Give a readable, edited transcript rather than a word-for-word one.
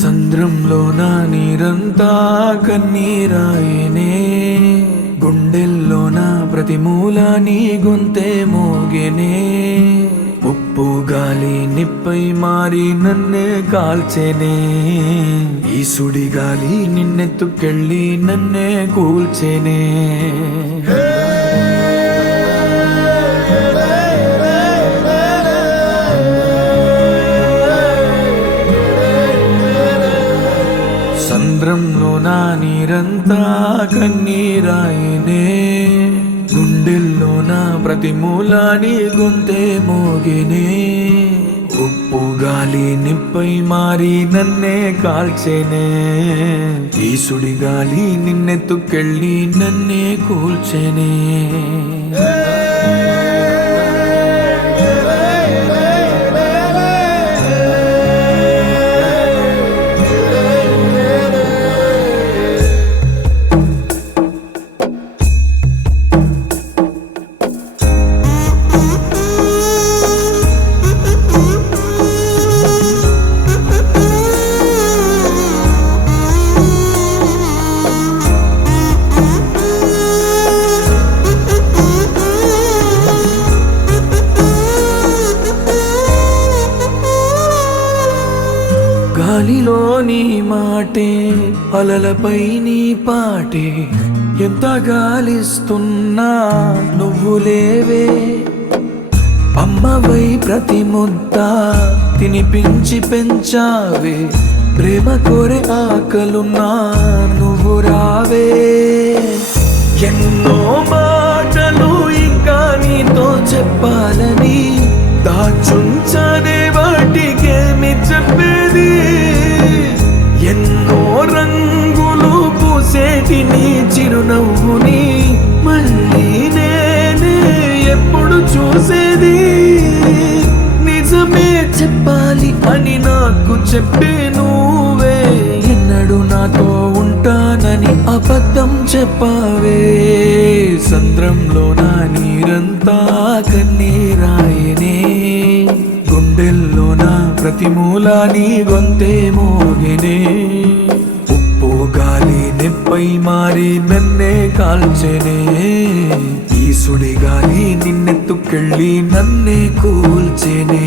సంద్రంలోన నీరంతా కన్నీరాయనే, గుండెల్లోన ప్రతి మూల నీ గొంతే మోగెనే. ఉప్పు గాలి నిప్పై మారి నన్నే కాల్చెనే, ఈ సుడి గాలి నిన్నెత్తుకెళ్ళి నన్నే కూల్చెనే. సంద్రంలో నా నీరంతా కన్నీరాయనే, గుండెల్లో నా ప్రతి మూల నీ గొంతే మోగెనే. ఉప్పు గాలి నిప్పై మారి నన్నే కాల్చెనే, ఈ సుడి గాలి నిన్నెత్తుకెళ్ళి నన్నే కూల్చెనే. గాలిలో నీ మాటే, అలలపై నీ పాటే, ఎంత గాలిస్తున్నా నువ్వు లేవే. అమ్మవై ప్రతి ముద్ద తినిపించి పెంచావే, ప్రేమ కోరే ఆకలున్నా నువ్వు రావే. ఎన్నో మాటలు ఇంకా నీతో చెప్పాలని దాచుంచనే, వాటికేమి చెప్పేది. ఎన్నో రంగులు పూసేటి నీ చిరునవ్వుని మళ్ళీ నేనే ఎప్పుడు చూసేది. నిజమే చెప్పాలి అని నాకు చెప్పే నువ్వే, ఎన్నడూ నాతో ఉంటానని అబద్ధం చెప్పావే. సంద్రంలో నా నీరంతా కన్నీరాయనే, గుండెల్లో నా ప్రతి మూల నీ గొంతే మోగెనే. ఉప్పు గాలి నిప్పై మారి నన్నే కాల్చెనే, ఈ సుడి గాలి నిన్నెత్తుకెళ్ళి నన్నే కూల్చెనే.